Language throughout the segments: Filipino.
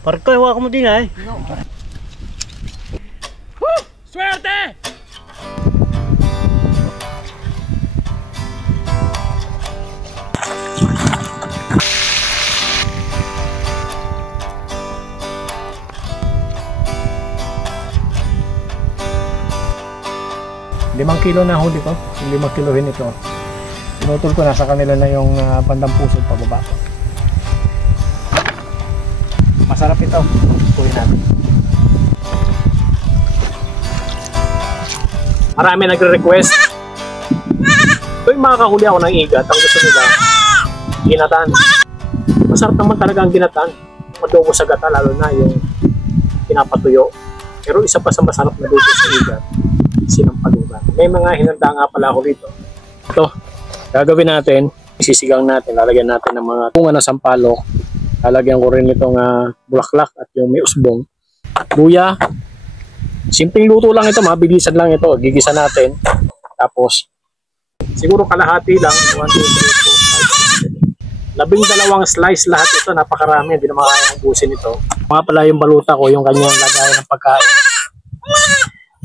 Parkoy, hawakan mo din ay. Swerte! Limang kilo na huli ko. 5 kilohin ito. Pinutol ko na sa kanila na yung bandang pusod pababa. Masarap ito. Kuhin natin. Marami nagre-request. Tuwing makakahuli ako ng igat, ang gusto nila, ginatan. Masarap naman talaga ang ginatan. Madobo sa gata, lalo na yung pinapatuyo. Pero isa pa sa masarap na luto sa igat, sinampalugan. May mga hinanda nga pala ako dito. Ito, gagawin natin, isisigang natin, lalagyan natin ng mga bunga ng sampalok. Lalagyan ko rin itong bulaklak at yung may usbong. Luya. Simpleng luto lang ito, mabilisan lang ito. Gigisa natin. Tapos, siguro kalahati lang. 1, 2, 3, 4, 5, 6, 7. 12 slice lahat ito. Napakarami. Hindi na makakayang ubusin ito. Mga pala yung baluta ko, yung kanyang lagayan ng pagkain.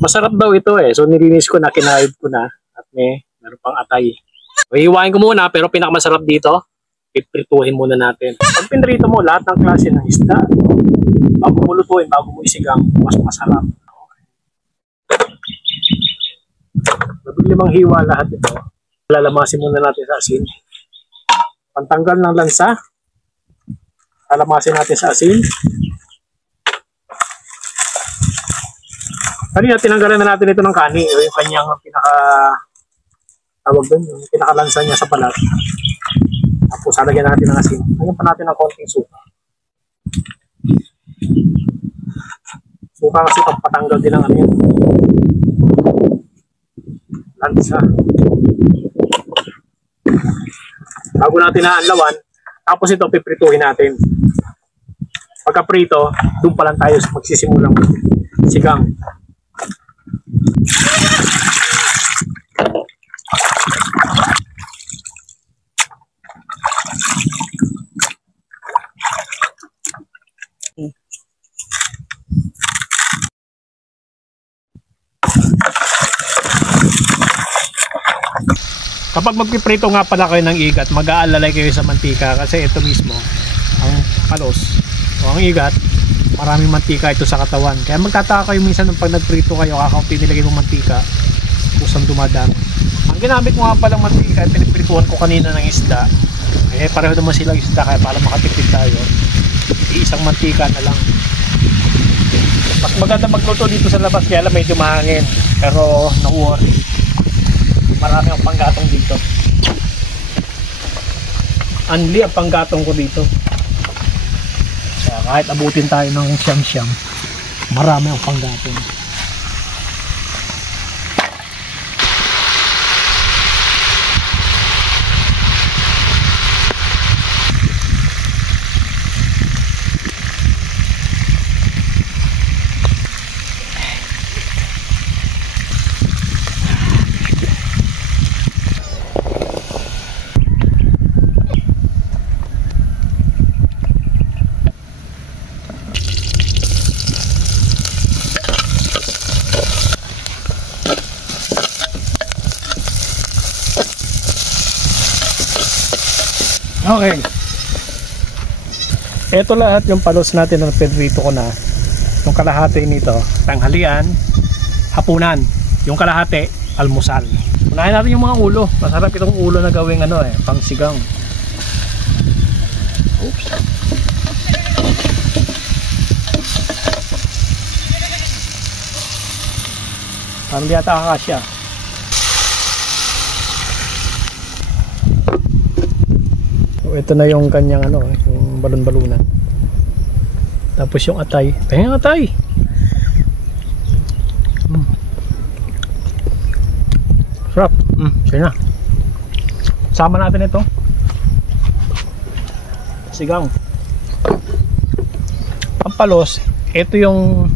Masarap daw ito eh. So nilinis ko na, kinahid ko na. At meron pang atay. So, hiwain ko muna, pero pinakamasarap dito, piprituhin muna natin. Pag pinrito mo, lahat ng klase ng isda, bago mo lutuin, bago mo isigang, mas masarap. Limang hiwa lahat ito. Lalamasin muna natin sa asin. Pantanggal ng lansa. Lalamasin natin sa asin. Kanina tinanggalan na natin ito ng kani. Yung kanyang tawag doon, yung pinakalansa niya sa balat. Tapos halagyan natin ng asin. Lagyan pa natin ng konting suka. Suka kasi patanggal din ng ano yun. Lansa. Bago natin naanlawan, tapos ito piprituhin natin. Pagka prito, doon pa lang tayo magsisimulang sigang. Kapag magpiprito nga pala kayo ng igat, mag-aalalay kayo sa mantika kasi ito mismo, ang palos o ang igat, maraming mantika ito sa katawan. Kaya magtataka kayo minsan pag nagprito kayo, kakaunti nilagay mong mantika, kusang dumadami. Ang ginamit ko nga palang mantika, piniprituhan ko kanina ng isda. Eh pareho naman silang isda, kaya para makatipid tayo, isang mantika na lang. Mas maganda magluto dito sa labas, kaya alam medyo mahangin, pero no worry. Marami ang panggatong dito. Anli ang panggatong ko dito. Kaya kahit abutin tayo ng siyam-siyam, marami ang panggatong. Okay. Ito lahat yung palos natin na pinrito ko na. Yung kalahati nito, tanghalian, hapunan. Yung kalahati, almusal. Unahin natin yung mga ulo. Masarap itong ulo na gawing pang sigang. Oops. Parang di ata kakasya. Ito na yung kanyang yung balon-balunan. Tapos yung atay. Ayun yung atay. Sarap. Sige na. Sama natin ito. Sigang. Ang palos, ito yung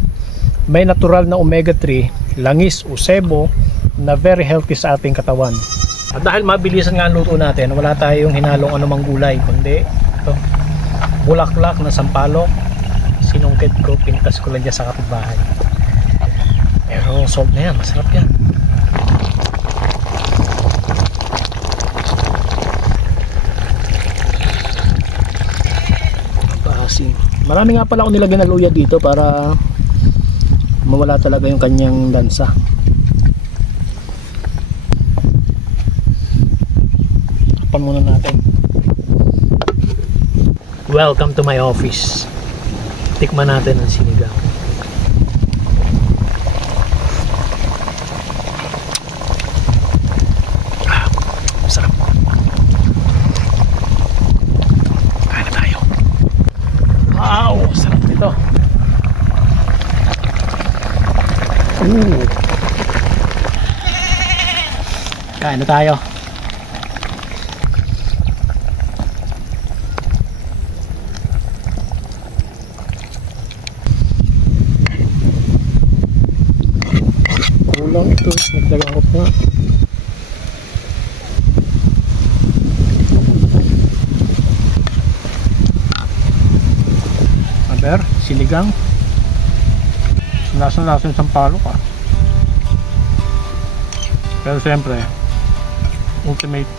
may natural na omega 3, langis o sebo na very healthy sa ating katawan. At dahil mabilisan nga ang luto natin, wala tayong hinalong anumang gulay, kundi ito, bulaklak na sampalok, sinungkit ko, pintas ko lang dyan sa kapitbahay. Pero salt na yan, masarap yan. Paasim. Marami nga pala ako nilagyan na luya dito para mawala talaga yung kanyang lansa. Tapan muna natin. Welcome to my office. Tikman natin ang sinigang. Sarap. Kain na tayo. Wow, sarap nito. Kain na tayo. Kulang ito, nagdagang ko pa. Aber, sinigang. Lasan-lasan sampalo ka. Pero siyempre, ultimate